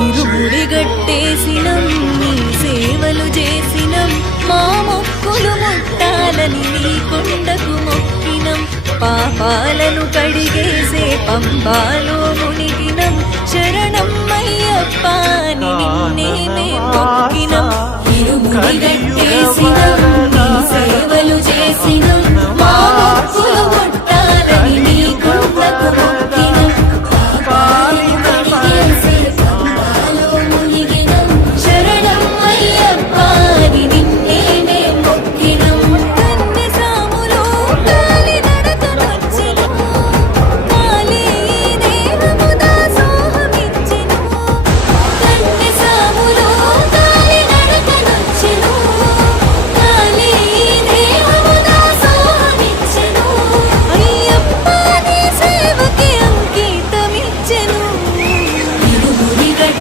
ఇరుముడి గట్టేసినం నీ సేవలు చేసినం మా మొక్కులు ముట్టాలని నీ కొండకు మొక్కినం పాపాలను కడిగేసే పంబాలో మునిగినం శరణం అయ్యప్ప